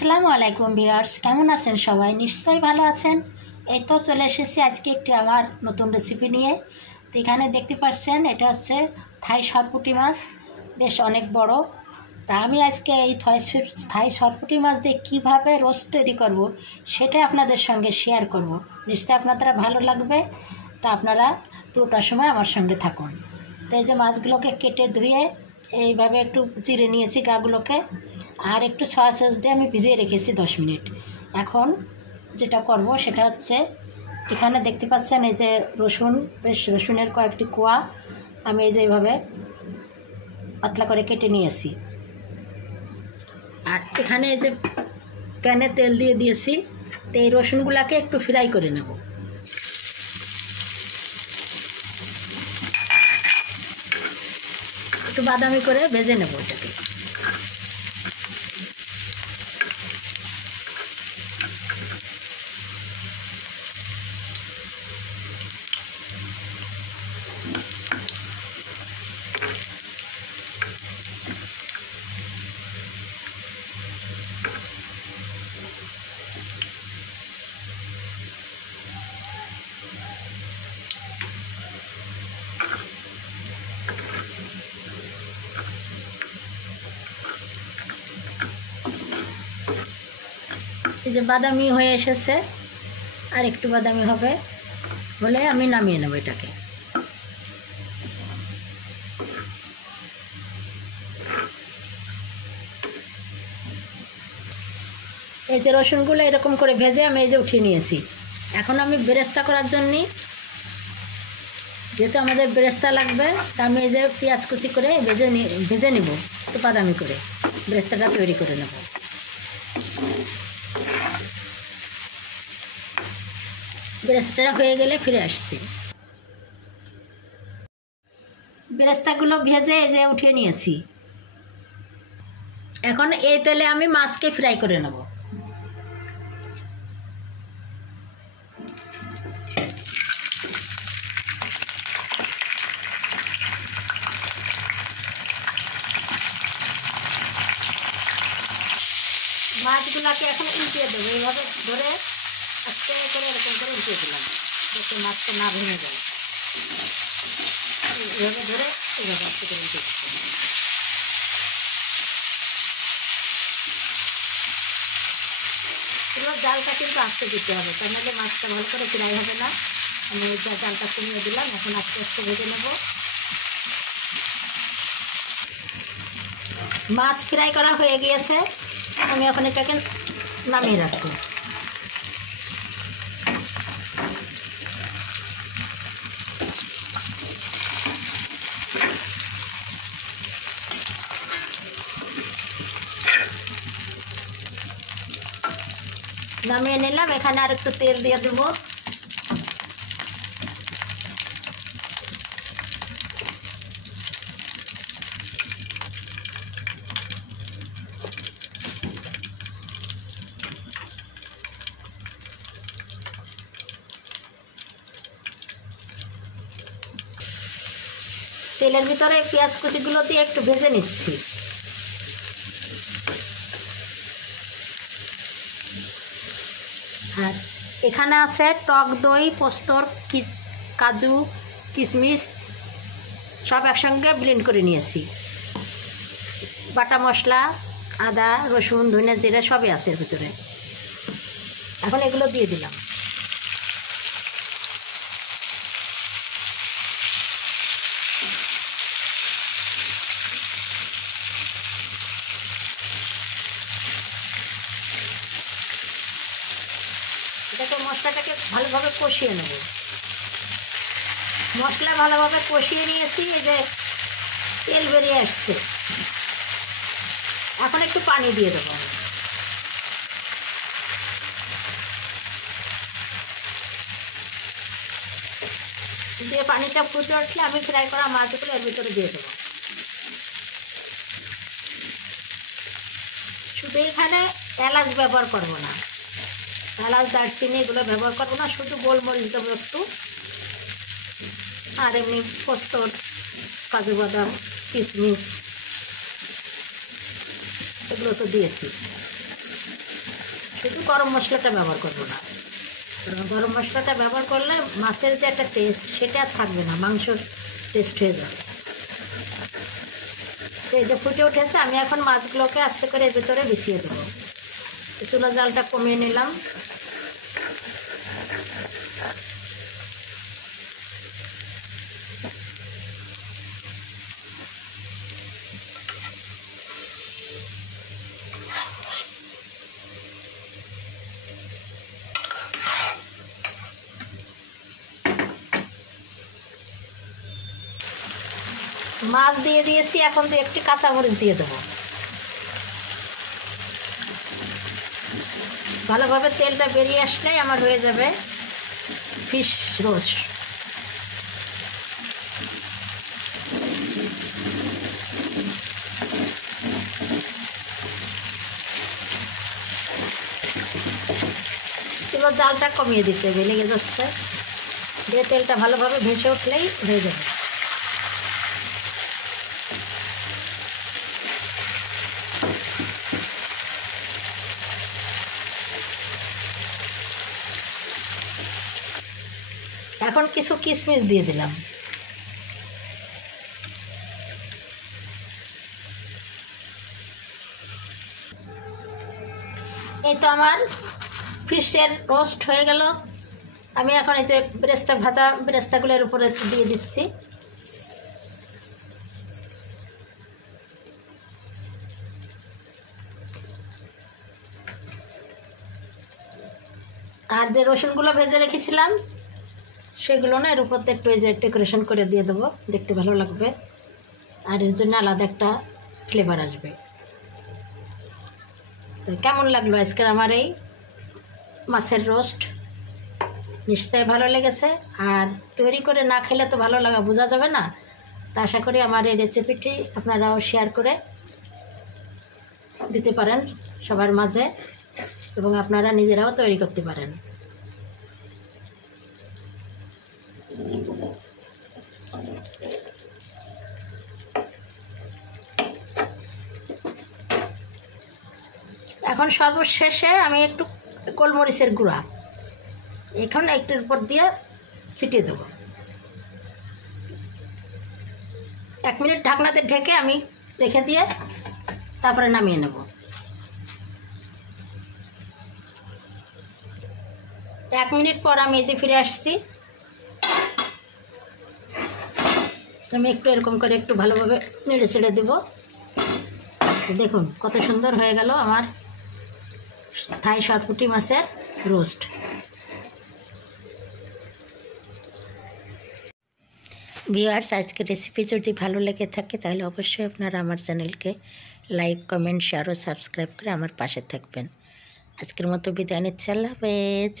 আসসালামু আলাইকুম ভিউয়ার্স, কেমন আছেন সবাই? নিশ্চয়ই ভালো আছেন। এই তো চলে এসেছি আজকে একটি আমার নতুন রেসিপি নিয়ে। তো এখানে দেখতে পাচ্ছেন এটা হচ্ছে থাই সরপুঁটি মাছ, বেশ অনেক বড়। তা আমি আজকে এই থাই সরপুঁটি মাছ দিয়ে কীভাবে রোস্ট তৈরি করব সেটা আপনাদের সঙ্গে শেয়ার করব। নিশ্চয়ই আপনাদের ভালো লাগবে, তা আপনারা পুরোটা সময় আমার সঙ্গে থাকুন। তো এই যে মাছগুলোকে কেটে ধুয়ে এইভাবে একটু চিড়ে নিয়েছি গাগুলোকে, আর একটু সয়া সস দিয়ে আমি ভিজিয়ে রেখেছি 10 মিনিট। এখন যেটা করব সেটা হচ্ছে, এখানে দেখতে পাচ্ছেন এই যে রসুন, বেশ রসুনের কয়েকটি কোয়া আমি এই যে এইভাবে পাতলা করে কেটে নিয়েছি। আর এখানে এই যে প্যানে তেল দিয়ে দিয়েছি। তো এই রসুনগুলোকে একটু ফ্রাই করে নেব। একটু বাদামি করে ভেজে নেব এটাকে। এই যে বাদামি হয়ে এসেছে, আর একটু বাদামি হলে আমি নামিয়ে নেব এটাকে। এই যে রসুনগুলো এরকম করে ভেজে আমি এই যে উঠিয়ে নিয়েছি। এখন আমি বেরেস্তা করার জন্য, যেহেতু আমাদের বেরেস্তা লাগবে, তা আমি এই যে পেঁয়াজ কুচি করে ভেজে নিব একটু বাদামি করে, বেরেস্তাটা তৈরি করে নেব। বেরেস্তাটা হয়ে গেলে ফিরে আসছি। বেরেস্তাগুলো ভেজে এই যে উঠিয়ে নিয়েছি। এখন এই তেলে আমি মাছকে ফ্রাই করে নেব। মাছগুলোকে এখন উল্টিয়ে দেবো, এইভাবে ধরে আস্তে করে এরকম করে উল্টিয়ে দিলাম, যাতে মাছটা না ভেঙে যায়। এইভাবে ধরে এইভাবে আস্তে করে উল্টে দিতে হবে। এগুলো জালটা কিন্তু আস্তে দিতে হবে, তার নাহলে মাছটা ভালো করে ফ্রাই হবে না। আমি জালটা কমিয়ে দিলাম, এখন আস্তে আস্তে ভেজে নেব। মাছ ফ্রাই করা হয়ে গিয়েছে, আমি এখন এটাকে নামিয়ে রাখবো। নামিয়ে নিলাম, এখানে আর একটু তেল দিয়ে দেবো। তেলের ভিতরে পেঁয়াজ কুচিগুলো দিয়ে একটু ভেজে নিচ্ছি। আর এখানে আছে টক দই, পোস্তর, কাজু, কিশমিশ সব একসঙ্গে ব্লেন্ড করে নিয়েছি। বাটা মশলা, আদা, রসুন, ধনে, জিরা সবই আছে এর ভিতরে। এখন এগুলো দিয়ে দিলাম। এটাকে মশলাটাকে ভালোভাবে কষিয়ে নেব। মশলা ভালোভাবে কষিয়ে নিয়েছি, এই যে তেল বেরিয়ে আসছে। এখন একটু পানি দিয়ে দেবো। দিয়ে পানিটা ফুটে উঠলে আমি ফ্রাই করা মাছগুলো এর ভিতরে দিয়ে দেবো। শুধু এখানে এলাচ ব্যবহার করবো না, এলাচ, দারচিনি এগুলো ব্যবহার করবো না, শুধু গোলমরিচ দেবো একটু। আর এমনি পোস্ত, কাজু বাদাম, কিশমিশ এগুলো তো দিয়েছি। শুধু গরম মশলাটা ব্যবহার করবো না, কারণ গরম মশলাটা ব্যবহার করলে মাছের যে একটা টেস্ট সেটা আর থাকবে না, মাংসর টেস্ট হয়ে যাবে। এই যে ফুটে উঠেছে, আমি এখন মাছগুলোকে আস্তে করে এর ভিতরে মিশিয়ে দেবো। চুলা জালটা কমিয়ে নিলাম। মাছ দিয়ে দিয়েছি, এখন তো একটি কাঁচামরিচ দিয়ে দেবো। ভালোভাবে তেলটা বেরিয়ে আসলেই আমার হয়ে যাবে ফিশ রোস্ট। এবার জালটা কমিয়ে দিতে হবে, লেগে যাচ্ছে। দিয়ে তেলটা ভালোভাবে ভেসে উঠলেই হয়ে যাবে। এখন কিছু কিশমিশ দিয়ে দিলাম। এই তো আমার ফিশের রোস্ট হয়ে গেল। আমি এখন এই যে বেরেস্তা, ভাজা বেরেস্তাগুলোর উপরে দিয়ে দিচ্ছি। আর যে রসুনগুলো ভেজে রেখেছিলাম সেগুলো না এর উপর একটু এই যে ডেকোরেশন করে দিয়ে দেবো, দেখতে ভালো লাগবে, আর এর জন্য আলাদা একটা ফ্লেভার আসবে। তো কেমন লাগলো আজকের আমার এই মাছের রোস্ট? নিশ্চয়ই ভালো লেগেছে। আর তৈরি করে না খেলে তো ভালো লাগা বোঝা যাবে না। তা আশা করি আমার এই রেসিপিটি আপনারাও শেয়ার করে দিতে পারেন সবার মাঝে, এবং আপনারা নিজেরাও তৈরি করতে পারেন। এখন সর্বশেষে আমি একটু গোলমরিচের গুঁড়া এখন একটুর উপর দিয়ে ছিটিয়ে দেবো। 1 মিনিট ঢাকনাতে ঢেকে আমি রেখে দিয়ে তারপরে নামিয়ে নেব। 1 মিনিট পর আমি এই যে ফিরে আসছি। আমি একটু এরকম করে একটু ভালোভাবে নেড়ে ছেড়ে দেবো। দেখুন কত সুন্দর হয়ে গেল আমার থাই সরপুঁটি মাছের রোস্ট। ভিউয়ার্স, আজকের রেসিপি যদি ভালো লেগে থাকে তাহলে অবশ্যই আপনারা আমার চ্যানেলকে লাইক, কমেন্ট, শেয়ার ও সাবস্ক্রাইব করে আমার পাশে থাকবেন। আজকের মতো বিদায় নিচ্ছি। আল্লাহ হাফেজ।